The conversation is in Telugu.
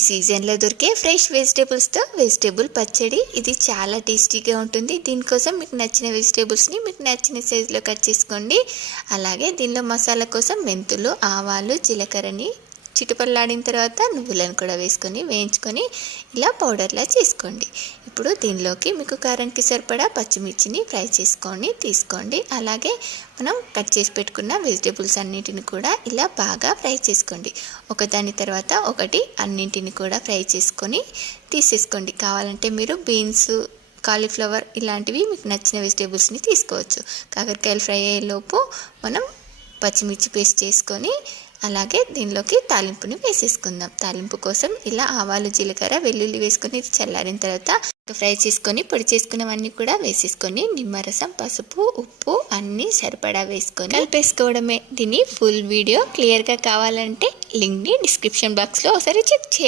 ఈ సీజన్లో దొరికే ఫ్రెష్ వెజిటేబుల్స్తో వెజిటేబుల్ పచ్చడి. ఇది చాలా టేస్టీగా ఉంటుంది. దీనికోసం మీకు నచ్చిన వెజిటేబుల్స్ని మీకు నచ్చిన సైజులో కట్ చేసుకోండి. అలాగే దీనిలో మసాలా కోసం మెంతులు, ఆవాలు, జీలకర్రని చిటపల్లాడిన తర్వాత నువ్వులను కూడా వేసుకొని వేయించుకొని ఇలా పౌడర్లా చేసుకోండి. ఇప్పుడు దీనిలోకి మీకు కారానికి సరిపడా పచ్చిమిర్చిని ఫ్రై చేసుకొని తీసుకోండి. అలాగే మనం కట్ చేసి పెట్టుకున్న వెజిటేబుల్స్ అన్నిటిని కూడా ఇలా బాగా ఫ్రై చేసుకోండి. ఒకదాని తర్వాత ఒకటి అన్నింటిని కూడా ఫ్రై చేసుకొని తీసేసుకోండి. కావాలంటే మీరు బీన్స్, కాలీఫ్లవర్ ఇలాంటివి మీకు నచ్చిన వెజిటేబుల్స్ని తీసుకోవచ్చు. కాకరకాయలు ఫ్రై అయ్యేలోపు మనం పచ్చిమిర్చి పేస్ట్ చేసుకొని అలాగే దీనిలోకి తాలింపుని వేసేసుకుందాం. తాలింపు కోసం ఇలా ఆవాలు, జీలకర్ర, వెల్లుల్లి వేసుకొని ఇది చల్లారిన తర్వాత ఫ్రై చేసుకొని పొడి చేసుకున్నవన్నీ కూడా వేసేసుకొని నిమ్మరసం, పసుపు, ఉప్పు అన్నీ సరిపడా వేసుకొని కలిపేసుకోవడమే. దీని ఫుల్ వీడియో క్లియర్గా కావాలంటే లింక్ని డిస్క్రిప్షన్ బాక్స్లో ఒకసారి చెక్ చేయండి.